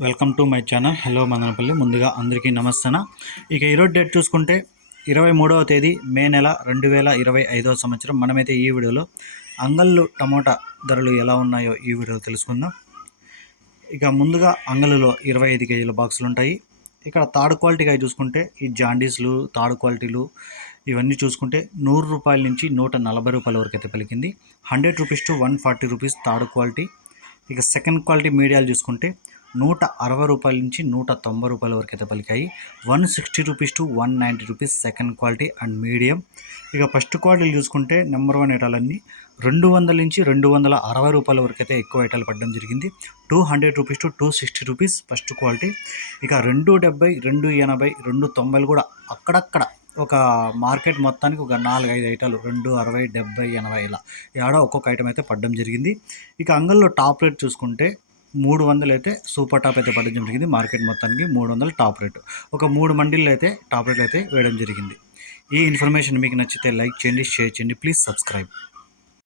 Welcome to my channel. Hello Madanapalle. ముందుగా అందరికీ నమస్తన. ఇక ఈరోజు డేట్ చూసుకుంటే 23వ తేదీ మే నెల 2025వ సంవత్సరం. మనమైతే ఈ వీడియోలో అంగళ్ళు టమోటా ధరలు ఎలా ఉన్నాయో ఈ వీడియోలో తెలుసుకుందాం. ఇక ముందుగా అంగళ్ళలో 25 కేజీల బాక్సులు ఉంటాయి. ఇక్కడ థర్డ్ క్వాలిటీగా చూసుకుంటే ఈ జాండీస్లు థర్డ్ క్వాలిటీలు ఇవన్నీ చూసుకుంటే 100 రూపాయల నుంచి 140 రూపాయల వరకు అయితే పలికింది. 100 rupees to 140 rupees third quality. ఇక సెకండ్ క్వాలిటీ మీడియాలు చూసుకుంటే 160 రూపాయల నుంచి 190 రూపాయల వరకు అయితే పలికాయి. 160 rupees to 190 rupees second quality and medium. ఇక ఫస్ట్ క్వాలిటీలు చూసుకుంటే నెంబర్ 1 ఐటాలన్నీ 200 నుంచి 260 రూపాయల వరకు అయితే ఎక్కువ ఐటాలు పడడం జరిగింది. 200 rupees to 260 rupees first quality. ఇక 270, 280, 290 కూడా అక్కడక్కడ ఒక మార్కెట్ మొత్తానికి ఒక 4-5 ఐటాలు 260, 70, 80 ఇలా ఏడో ఒక్కొక్క ఐటమ్ అయితే పడడం జరిగింది. ఇక అంగల్లో టాప్ రేట్ చూసుకుంటే 300 అయితే సూపర్ టాప్ అయితే పడడం జరిగింది. మార్కెట్ మొత్తానికి 300 టాప్ రేటు. ఒక 3 మండీల్లో అయితే టాప్ రేట్ అయితే వేయడం జరిగింది. ఈ ఇన్ఫర్మేషన్ మీకు నచ్చితే లైక్ చేయండి, షేర్ చేయండి. Please subscribe.